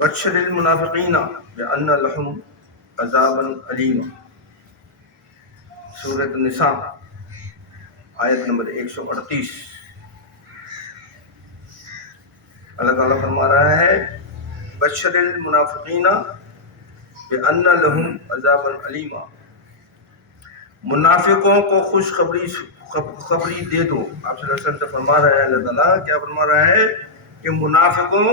بشر المنافقین بأن لهم عذابا علیما، سورۃ النساء آیت نمبر 138۔ اللہ تعالیٰ فرما رہا ہے بشر المنافقین بأن لهم عذابا علیما، منافقوں کو خوشخبری دے دو۔ آپ صلی اللہ علیہ وسلم سے فرما رہا ہے اللہ تعالیٰ، کیا فرما رہا ہے کہ منافقوں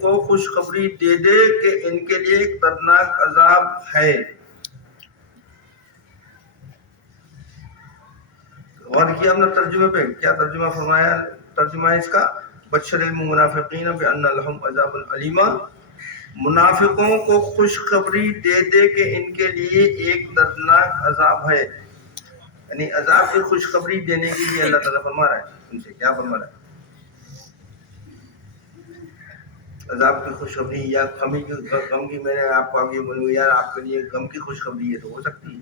کو خوشخبری دے دے کہ ان کے لیے ایک دردناک عذاب ہے۔ غور کیا ہم نے ترجمے پہ، کیا ترجمہ فرمایا؟ ترجمہ ہے اس کا بشر المنافقین بأن لهم عذابا علیما، منافقوں کو خوشخبری دے دے کہ ان کے لیے ایک دردناک عذاب ہے، یعنی عذاب کی خوشخبری دینے کے لیے اللہ تعالیٰ فرما رہا ہے ان سے۔ کیا فرما رہا ہے؟ عذاب کی خوشخبری یا غم کی، میں نے آپ کو آگے بولوں یار آپ کے لیے غم کی خوشخبری ہے تو ہو سکتی ہے،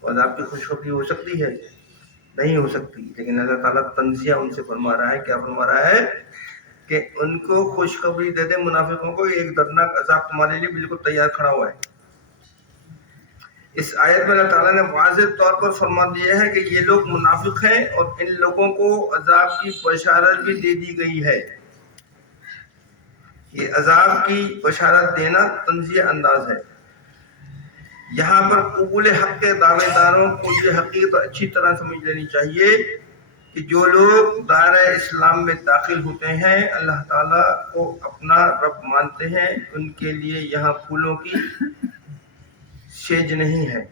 اور عذاب کی خوشخبری ہو سکتی ہے؟ نہیں ہو سکتی۔ لیکن اللہ تعالیٰ تنزیہ ان سے فرما رہا ہے، کیا فرما رہا ہے کہ ان کو خوشخبری دے دے منافقوں کو، ایک دردناک عذاب تمہارے لیے بالکل تیار کھڑا ہوا ہے۔ اس آیت میں اللہ تعالیٰ نے واضح طور پر فرما دیا ہے کہ یہ لوگ منافق ہیں اور ان لوگوں کو عذاب کی بشارت بھی دے دی گئی ہے۔ یہ عذاب کی بشارت دینا تنزیہ انداز ہے۔ یہاں پر قبول حق کے دعوے داروں کو یہ حقیقت اچھی طرح سمجھ لینی چاہیے کہ جو لوگ دائرہ اسلام میں داخل ہوتے ہیں، اللہ تعالیٰ کو اپنا رب مانتے ہیں، ان کے لیے یہاں پھولوں کی سیج نہیں ہے۔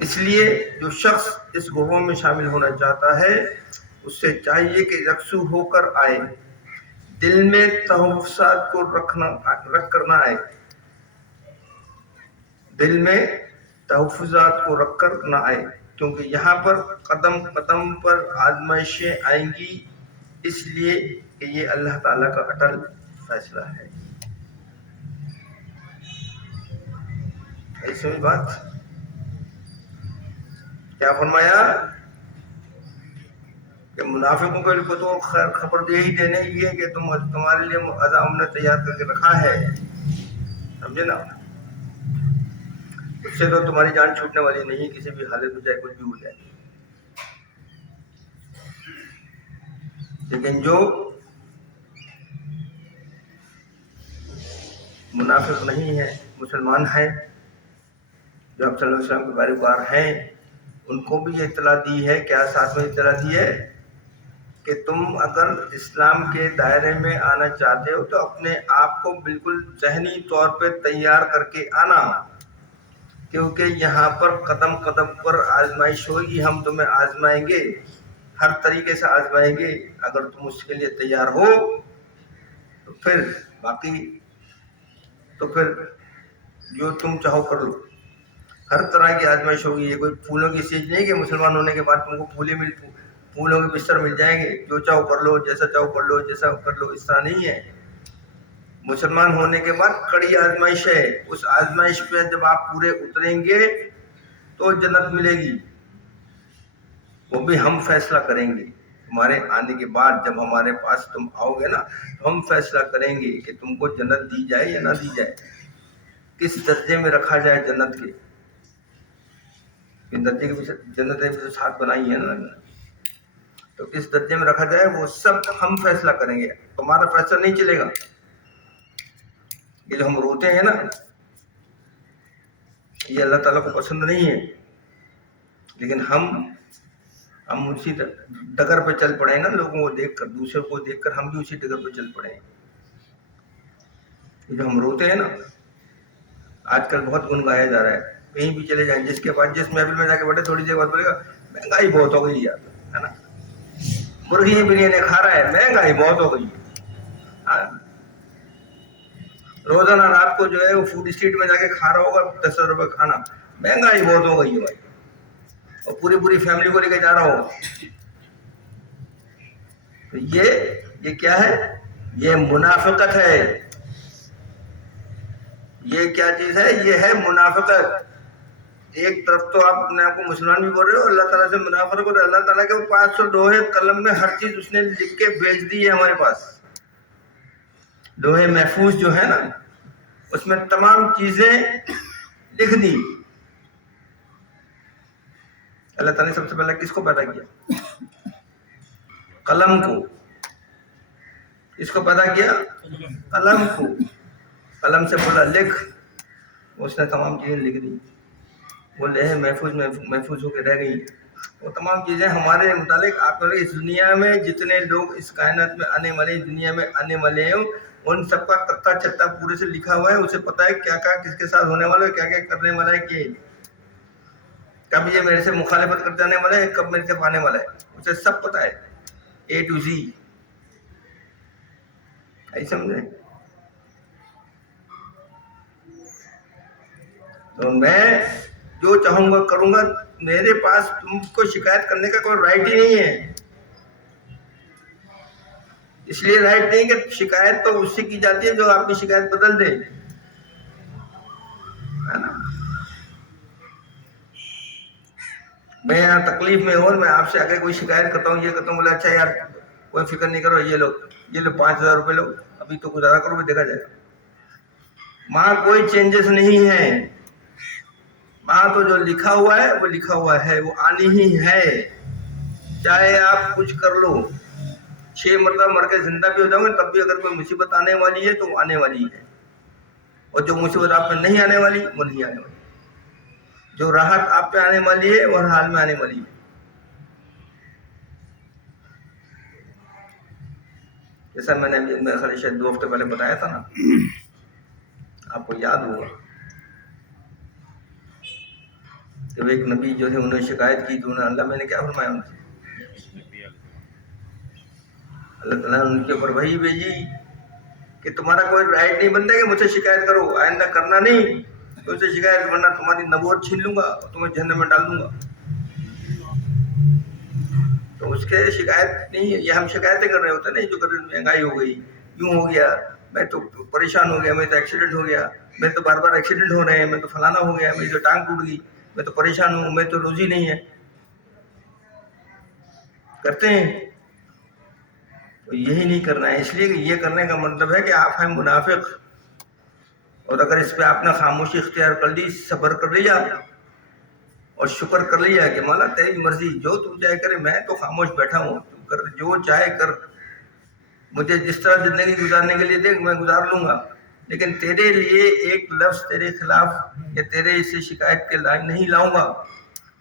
اس لیے جو شخص اس گروہ میں شامل ہونا چاہتا ہے اس سے چاہیے کہ یکسو ہو کر آئے، دل میں تحفظات کو رکھ کر نہ آئے، دل میں تحفظات کو رکھ کر نہ آئے، کیونکہ یہاں پر قدم قدم پر آزمائشیں آئیں گی، اس لیے کہ یہ اللہ تعالیٰ کا اٹل فیصلہ ہے۔ ایسی بات کیا فرمایا کہ منافقوں کو تو خیر خبر دے ہی دینے یہ کہ تمہارے لیے عذاب ہم نے تیار کر کے رکھا ہے، سمجھے نا؟ اس سے تو تمہاری جان چھوٹنے والی نہیں، کسی بھی حالت میں چاہے کچھ بھی ہو جائے۔ لیکن جو منافق نہیں ہے، مسلمان ہیں، جو آپ صلی اللہ علیہ وسلم کے پیروکار ہیں، ان کو بھی یہ اطلاع دی ہے، کیا ساتھ میں اطلاع دی ہے کہ تم اگر اسلام کے دائرے میں آنا چاہتے ہو تو اپنے آپ کو بالکل ذہنی طور پہ تیار کر کے آنا، کیونکہ یہاں پر قدم قدم پر آزمائش ہوگی، ہم تمہیں آزمائیں گے، ہر طریقے سے آزمائیں گے۔ اگر تم اس کے لیے تیار ہو تو پھر باقی تو پھر جو تم چاہو کر لو۔ ہر طرح کی آزمائش ہوگی، یہ کوئی پھولوں کی چیز نہیں کہ مسلمان ہونے کے بعد تم کو پھولوں کے بستر مل جائیں گے، جو چاہو کر لو، جیسا چاہو کر لو، جیسا کر لو، اس طرح نہیں ہے۔ مسلمان ہونے کے بعد کڑی آزمائش ہے، اس آزمائش پہ جب آپ پورے اتریں گے تو جنت ملے گی، وہ بھی ہم فیصلہ کریں گے۔ تمہارے آنے کے بعد جب ہمارے پاس تم آؤ گے نا تو ہم فیصلہ کریں گے کہ تم کو جنت دی جائے یا نہ دی جائے، کس درجے میں رکھا جائے جنت کے، درجے کے جنت کے ساتھ بنائی ہے نا، تو کس درجے میں رکھا جائے وہ سب ہم فیصلہ کریں گے، تمہارا فیصلہ نہیں چلے گا۔ یہ جو ہم روتے ہیں نا یہ اللہ تعالیٰ کو پسند نہیں ہے، لیکن ہم اسی ڈگر پہ چل پڑے نا، لوگوں کو دیکھ کر، دوسرے کو دیکھ کر ہم بھی اسی ڈگر پہ چل پڑے ہیں۔ یہ جو ہم روتے ہیں نا آج کل بہت گنگایا جا رہا ہے، کہیں بھی چلے جائیں، جس کے پاس جس محفل میں جا کے بیٹھے تھوڑی دیر بعد بولے گا مہنگائی بہت ہو گئی یار، ہے نا، مرغی بریانی کھا رہا ہے، مہنگائی بہت ہو گئی ہے۔ روزانہ رات کو جو ہے وہ فوڈ اسٹریٹ میں جا کے کھا رہا ہوگا 10 روپے کھانا، مہنگائی بہت ہو گئی ہے بھائی، اور پوری فیملی کو لے کے جا رہا ہو۔ تو یہ کیا ہے؟ یہ منافقت ہے۔ یہ کیا چیز ہے؟ یہ ہے منافقت۔ ایک طرف تو آپ اپنے آپ کو مسلمان بھی بول رہے ہو، اللہ تعالیٰ سے منافقت کر رہے ہو، اللہ تعالیٰ کے 500 لوہے قلم میں ہر چیز اس نے لکھ کے بھیج دی ہے ہمارے پاس، لوہے محفوظ جو ہے نا اس میں تمام چیزیں لکھ دی. اللہ تعالیٰ نے سب سے پہلے کس کو پیدا کیا؟ قلم کو. کس کو پیدا کیا؟ قلم کو. قلم سے بولا لکھ، اس نے تمام چیزیں لکھ دی. وہ لوہے محفوظ ہو کے رہ گئی. وہ تمام چیزیں ہمارے متعلق آپ کو اس دنیا میں جتنے لوگ اس کائنات میں آنے والے، دنیا میں آنے والے ہیں، ان سب کا کتا چتا پورے سے لکھا ہوا ہے. اسے پتا ہے کیا کیا کس کے ساتھ ہونے والا ہے، کیا کیا کرنے والا ہے، کہ کب یہ میرے سے مخالفت کر جانے والا ہے، کب میرے سے آنے والا ہے. اسے سب پتا ہے A to Z. ایسے سمجھے؟ تو میں جو چاہوں گا کروں گا. میرے پاس تم کو شکایت کرنے کا کوئی رائٹ ہی نہیں ہے. اس لیے رائٹ نہیں کہ شکایت تو اس سے کی جاتی ہے جو آپ کی شکایت بدل دے، ہے نا. میں یہاں تکلیف میں ہوں اور میں آپ سے آگے کوئی شکایت کرتا ہوں، یہ کرتا ہوں، بولے اچھا یار کوئی فکر نہیں کرو، یہ لو 5,000 روپے لو، ابھی تو گزارا کرو، دیکھا جائے گا. وہاں کوئی چینجز نہیں ہے. وہاں تو جو لکھا ہوا ہے وہ لکھا ہوا ہے، وہ آنی ہی ہے. چاہے آپ کچھ کر لو، 6 مرتبہ مر کے زندہ بھی ہو جاؤ گے تب بھی اگر کوئی مصیبت آنے والی ہے تو وہ آنے والی ہے. اور جو مصیبت آپ پہ نہیں آنے والی وہ نہیں آنے والی. جو راحت آپ پہ آنے والی ہے وہ ہر حال میں آنے والی ہے. جیسا میں نے میرے خیال شاید 2 ہفتے پہلے بتایا تھا نا، آپ کو یاد ہوگا کہ وہ ایک نبی جو ہے انہوں نے شکایت کی تو انہوں نے اللہ میں نے کیا فرمایا ان سے؟ اللہ تعالیٰ نے ان کے اوپر وحی بھیجی کہ تمہارا کوئی رائٹ نہیں بنتا کہ مجھ سے شکایت کرو، آئندہ کرنا نہیں تو اسے شکایت، ورنہ تمہاری نبوت چھین لوں گا اور تمہیں جہنم میں ڈال دوں گا. تو اس کے شکایت نہیں ہے. یہ ہم شکایتیں کر رہے ہوتے ہیں، نہیں جو کر مہنگائی ہو گئی، یوں ہو گیا، میں تو پریشان ہو گیا، میں تو ایکسیڈنٹ ہو گیا، میں تو بار بار ایکسیڈنٹ ہو رہے ہیں، میں تو فلانا ہو گیا، میری تو ٹانگ ٹوٹ گئی، میں تو پریشان ہوں، میں تو روزی نہیں ہے. کرتے ہیں. تو یہی نہیں کرنا ہے. اس لیے کہ یہ کرنے کا مطلب ہے کہ آپ ہیں منافق. اور اگر اس پہ آپ نے خاموشی اختیار کر لی، صبر کر لیا اور شکر کر لیا کہ مولا تیری مرضی، جو تو چاہے کرے، میں تو خاموش بیٹھا ہوں، تو کر جو چاہے کر، مجھے جس طرح زندگی گزارنے کے لیے دے میں گزار لوں گا، لیکن تیرے لیے ایک لفظ تیرے خلاف یا تیرے سے شکایت کے لائن نہیں لاؤں گا.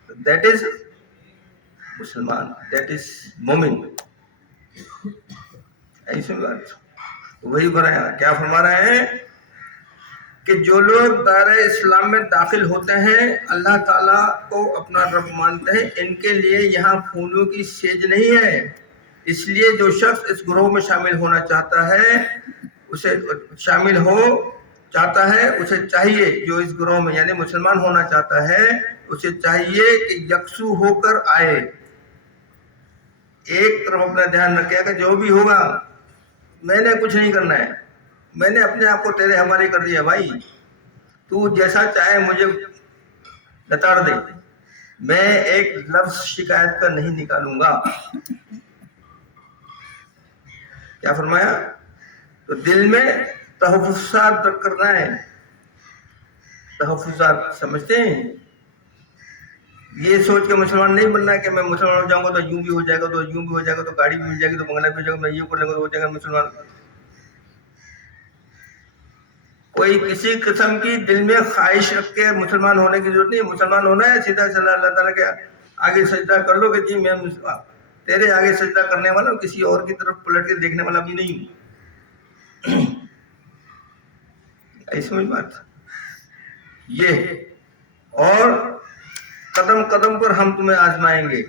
دیٹ از مسلمان، دیٹ از مومن. ایسے بات وہی بنایا. کیا فرما رہے ہیں کہ جو لوگ دائرہ اسلام میں داخل ہوتے ہیں، اللہ تعالیٰ کو اپنا رب مانتے ہیں، ان کے لیے یہاں پھولوں کی سیج نہیں ہے. اس لیے جو شخص اس گروہ میں شامل ہونا چاہتا ہے اسے چاہیے، جو اس گروہ میں یعنی مسلمان ہونا چاہتا ہے اسے چاہیے کہ یکسو ہو کر آئے. ایک طرف اپنا دھیان رکھے کہ جو بھی ہوگا میں نے کچھ نہیں کرنا ہے، میں نے اپنے آپ کو تیرے حوالے کر دیا. بھائی تو جیسا چاہے مجھے لتاڑ دے، میں ایک لفظ شکایت کا نہیں نکالوں گا. کیا فرمایا؟ تو دل میں تحفظات کرنا ہے. تحفظات سمجھتے ہیں؟ یہ سوچ کے مسلمان نہیں بننا ہے کہ میں مسلمان ہو جاؤں گا تو یوں بھی ہو جائے گا، تو یوں بھی ہو جائے گا، تو گاڑی بھی مل جائے گی، تو بنگلہ بھی ہو جائے گا، میں یہ کر لوں گا تو ہو جائے گا مسلمان. کوئی کسی قسم کی دل میں خواہش رکھ کے مسلمان ہونے کی ضرورت نہیں. مسلمان ہونا ہے سیدھا چلا اللہ تعالیٰ کے آگے سجدہ کر لو کہ جی میں مسلمان. تیرے آگے سجدہ کرنے والا ہوں، کسی اور کی طرف پلٹ کے دیکھنے والا بھی نہیں ہوں. ایسی میں بات یہ. اور قدم قدم پر ہم تمہیں آزمائیں گے،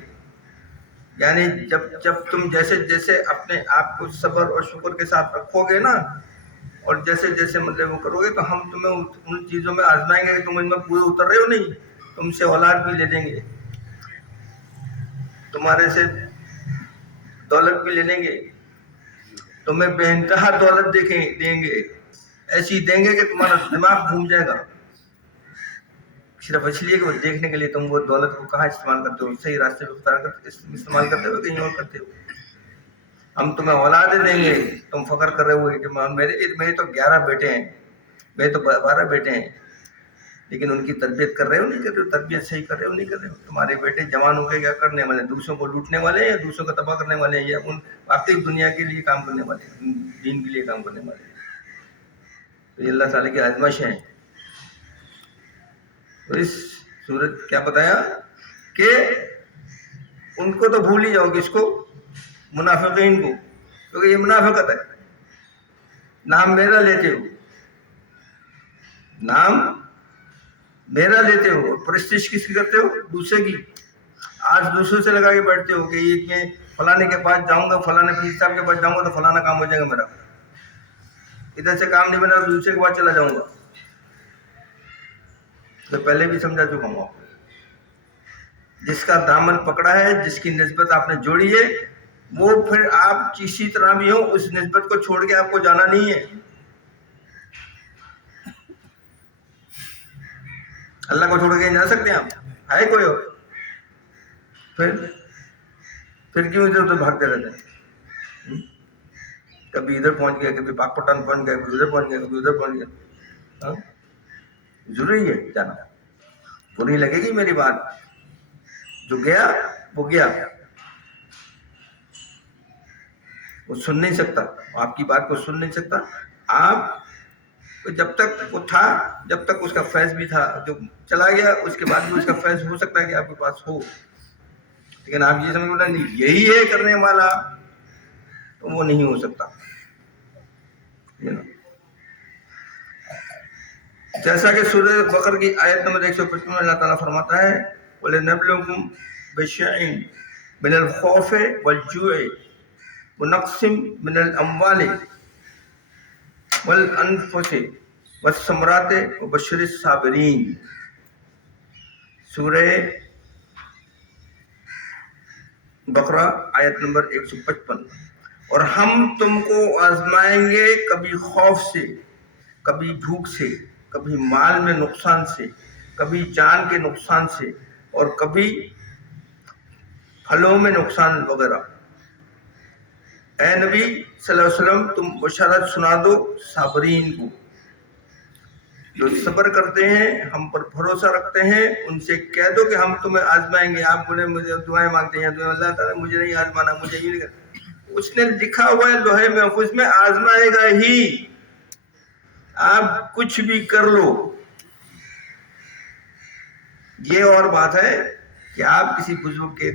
یعنی جب تم جیسے جیسے اپنے آپ کو صبر اور شکر کے ساتھ رکھو گے نا، اور جیسے جیسے مطلب وہ کرو گے تو ہم تمہیں ان چیزوں میں آزمائیں گے کہ تم ان میں پورے اتر رہے ہو نہیں. تم سے اولاد بھی لے لیں گے، تمہارے سے دولت بھی لے لیں گے، تمہیں بے انتہا دولت دیں گے، ایسی دیں گے کہ تمہارا دماغ گھوم جائے گا، صرف اس لیے کہ وہ دیکھنے کے لیے تم وہ دولت کو کہاں استعمال کرتے ہو. صحیح راستے پہ استعمال کرتے ہو کہ کہیں اور کرتے ہو. ہم تمہیں اولادیں دیں گے. تم فخر کر رہے ہو کہ میرے تو 11 بیٹے ہیں, میرے تو 12 بیٹے ہیں, لیکن ان کی تربیت کر رہے ہو نہیں کر رہے ہو, تربیت صحیح کر رہے ہو نہیں کر رہے ہو. تمہارے بیٹے جوان ہو کے کیا کرنے والے ہیں؟ دوسروں کو لوٹنے والے ہیں, یا دوسروں کو تباہ کرنے والے ہیں, یا ان واقعی دنیا کے لیے کام کرنے والے ہیں, دین کے لیے کام کرنے والے ہیں. تو یہ اللہ تعالیٰ کی آزمائش ہیں. تو اس صورت کیا بتایا کہ ان کو تو بھول ہی جاؤ گے, اس کو منافقین کو, کیونکہ یہ منافقت ہے. نام میرا لیتے ہو, نام میرا لیتے ہو, اور پرستش کس کی کرتے ہو؟ دوسرے کی. آج دوسروں سے لگا کے بیٹھتے ہو کہ یہ میں فلانے کے پاس جاؤں گا, فلانے پیر صاحب کے پاس جاؤں گا تو فلانا کام ہو جائے گا میرا. ادھر سے کام نہیں بنا تو دوسرے کے پاس چلا جاؤں گا. تو پہلے بھی سمجھا چکا ہوں آپ کو. جس کا دامن پکڑا ہے, جس کی نسبت آپ نے جوڑی ہے, وہ پھر آپ کسی طرح بھی ہو اس نسبت کو چھوڑ کے آپ کو جانا نہیں ہے. اللہ کو چھوڑ کے جا سکتے ہیں آپ؟ ہے کوئی اور؟ پھر کیوں ادھر ادھر بھاگتے رہتے ہیں؟ کبھی ادھر پہنچ گیا, کبھی پاک پٹان پہنچ گیا, کبھی ادھر پہنچ گیا, کبھی ادھر پہنچ گیا. ضروری ہے جانا. بری لگے گی میری بات, جو گیا وہ گیا, وہ سن نہیں سکتا, آپ کی بات کو سن نہیں سکتا. آپ جب تک وہ تھا, جب تک اس کا فیض بھی تھا, جو چلا گیا اس کے بعد بھی اس کا فیض ہو سکتا ہے کہ آپ کے پاس ہو, لیکن آپ یہ سمجھ بولا نہیں یہی ہے کرنے والا, تو وہ نہیں ہو سکتا. جیسا کہ سورہ بقرہ کی آیت نمبر 155 میں اللہ تعالیٰ فرماتا ہے وَلَنَبْلُوكُمْ بِشَيْءٍ مِنَ الْخَوْفِ وَالْجُوعِ وَنَقْصٍ مِنَ الْأَمْوَالِ وَالْأَنفُسِ وَالثَّمَرَاتِ وَبَشِّرِ الصَّابِرِينَ. سورہ بقرہ آیت نمبر 155. اور ہم تم کو آزمائیں گے کبھی خوف سے, کبھی بھوک سے, کبھی مال میں نقصان سے, کبھی جان کے نقصان سے, اور کبھی پھلوں میں نقصان وغیرہ. اے نبی صلی اللہ علیہ وسلم تم بشارت سنا دو صابرین کو, جو صبر کرتے ہیں, ہم پر بھروسہ رکھتے ہیں. ان سے کہہ دو کہ ہم تمہیں آزمائیں گے. آپ بولے مجھے دعائیں مانگتے ہیں, اللہ تعالیٰ مجھے نہیں آزمانا, مجھے یہ نہیں کرنا. اس نے لکھا ہوا ہے لوہے محفوظ میں, آزمائے گا ہی. آپ کچھ بھی کر لو. یہ اور بات ہے کہ آپ کسی بزرگ کے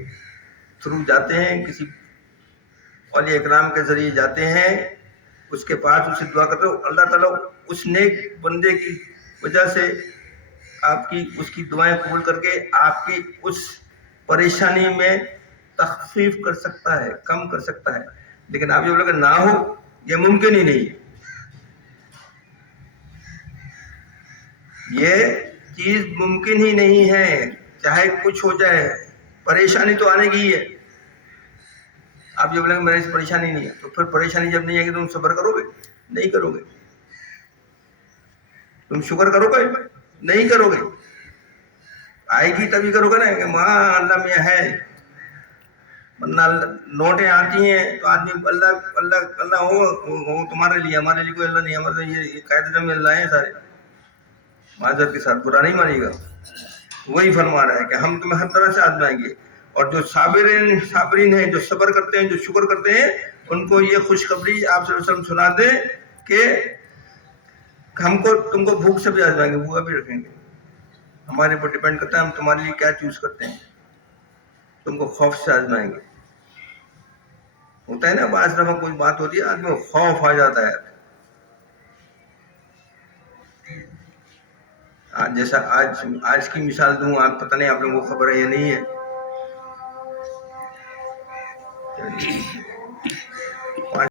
تھرو جاتے ہیں, کسی اولیاء اکرام کے ذریعے جاتے ہیں, اس کے پاس اسے دعا کرتے ہو, اللہ تعالیٰ اس نیک بندے کی وجہ سے آپ کی اس کی دعائیں قبول کر کے آپ کی اس پریشانی میں تخفیف کر سکتا ہے, کم کر سکتا ہے. لیکن آپ یہ بولے کہ نہ ہو, یہ ممکن ہی نہیں. یہ چیز ممکن ہی نہیں ہے, چاہے کچھ ہو جائے, پریشانی تو آنے کی ہے. آپ یہ بولیں گے میرے سے پریشانی نہیں ہے, تو پھر پریشانی جب نہیں آئے گی تم صبر کرو گے؟ نہیں کرو گے. تم شکر کرو گے؟ نہیں کرو گے. آئے گی تبھی کرو گے نا کہ ماں اللہ میں ہے. ورنہ نوٹیں آتی ہیں تو آدمی اللہ اللہ اللہ ہو تمہارے لیے, ہمارے لیے کوئی اللہ نہیں. ہمارے یہ قاعدے میں اللہ ہیں سارے, معذرت کے ساتھ برا نہیں مانے گا. وہی فرما رہا ہے کہ ہم تمہیں ہر طرح سے آزمائیں گے, اور جو صابرین ہیں, جو صبر کرتے ہیں, جو شکر کرتے ہیں, ان کو یہ خوشخبری آپ صلی اللہ علیہ وسلم سنا دیں کہ ہم کو تم کو بھوک سے بھی آزمائیں گے, بھوکا بھی رکھیں گے. ہمارے اوپر ڈیپینڈ کرتا ہے ہم تمہارے لیے کیا چوز کرتے ہیں. تم کو خوف سے آزمائیں گے. ہوتا ہے نا بعض دفعہ کوئی بات ہوتی ہے آدمی کو خوف آ جاتا ہے. جیسا آج کی مثال دوں, آپ پتہ نہیں آپ لوگوں کو خبر ہے یا نہیں ہے.